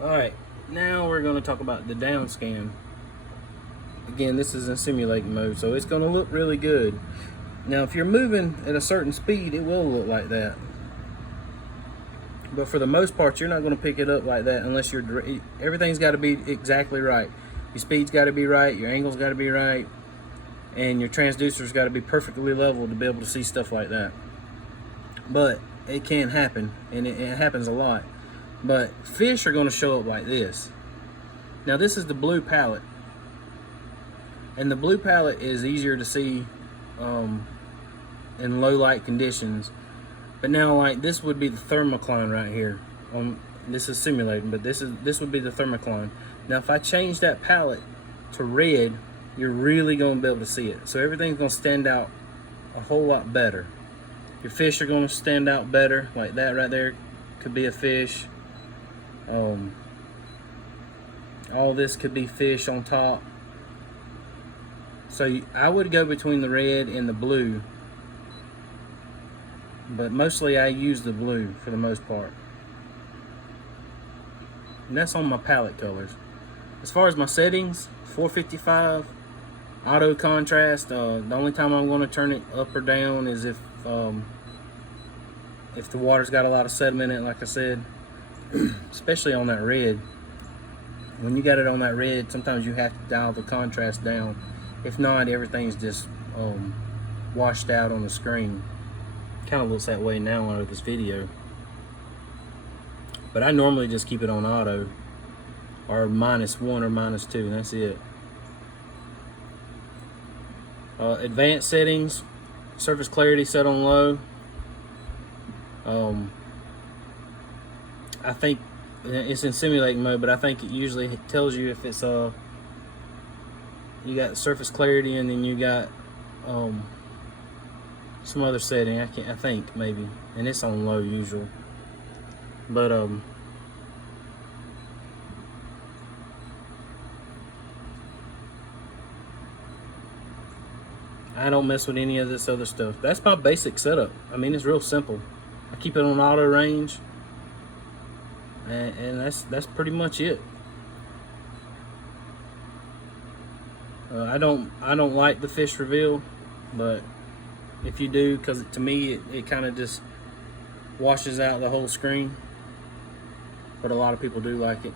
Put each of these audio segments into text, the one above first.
Alright, now we're going to talk about the down scan. Again, this is in simulating mode, so it's going to look really good. Now, if you're moving at a certain speed, it will look like that. But for the most part, you're not going to pick it up like that unless everything's got to be exactly right. Your speed's got to be right, your angle's got to be right, and your transducer's got to be perfectly level to be able to see stuff like that. But it can happen, and it happens a lot. But fish are going to show up like this. Now, this is the blue palette, and the blue palette is easier to see in low light conditions. But now, like, this would be the thermocline right here. This is simulating, but this would be the thermocline. Now, if I change that palette to red, you're really going to be able to see it. So everything's going to stand out a whole lot better. Your fish are going to stand out better, like that right there could be a fish. All this could be fish on top. So I would go between the red and the blue, but mostly I use the blue for the most part. And that's on my palette colors. As far as my settings, 455, auto contrast. The only time I'm going to turn it up or down is if the water's got a lot of sediment in it, like I said, especially on that red. When you got it on that red, sometimes you have to dial the contrast down. If not, everything's just washed out on the screen. Kind of looks that way now under this video. But I normally just keep it on auto, or -1 or -2, and that's it. Advanced settings, surface clarity set on low. I think it's in simulating mode, but I think it usually tells you if it's you got surface clarity, and then you got some other setting. I think maybe, and it's on low usual. But I don't mess with any of this other stuff. That's my basic setup. I mean, it's real simple. I keep it on auto range, and that's pretty much it. I don't like the fish reveal, but if you do, because to me it kind of just washes out the whole screen. But a lot of people do like it.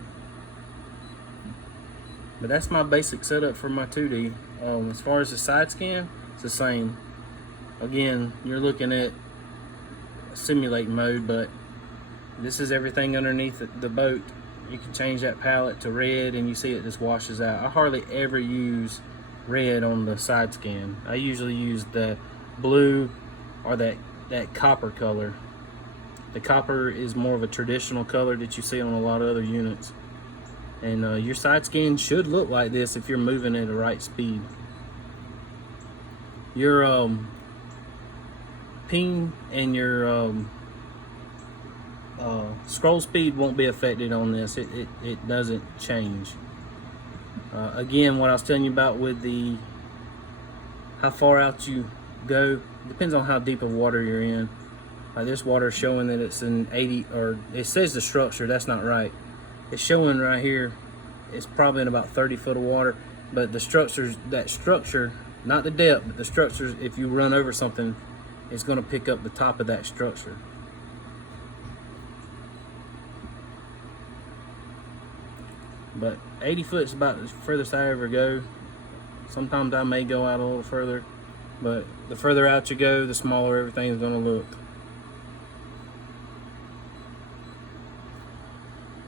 But that's my basic setup for my 2D. As far as the side scan, it's the same. Again, you're looking at simulate mode, but this is everything underneath the boat. You can change that palette to red, and you see it just washes out. I hardly ever use red on the side scan. I usually use the blue or that copper color. The copper is more of a traditional color that you see on a lot of other units. And your side scan should look like this if you're moving at the right speed. Your ping and your scroll speed won't be affected on this. It doesn't change. Again, what I was telling you about with the how far out you go depends on how deep of water you're in. This water is showing that it's in 80, or it says the structure, that's not right. It's showing right here it's probably in about 30 foot of water, but the structures, that structure, not the depth, but the structures, if you run over something, it's going to pick up the top of that structure. But 80 foot is about the furthest I ever go. Sometimes I may go out a little further, but the further out you go, the smaller everything's going to look.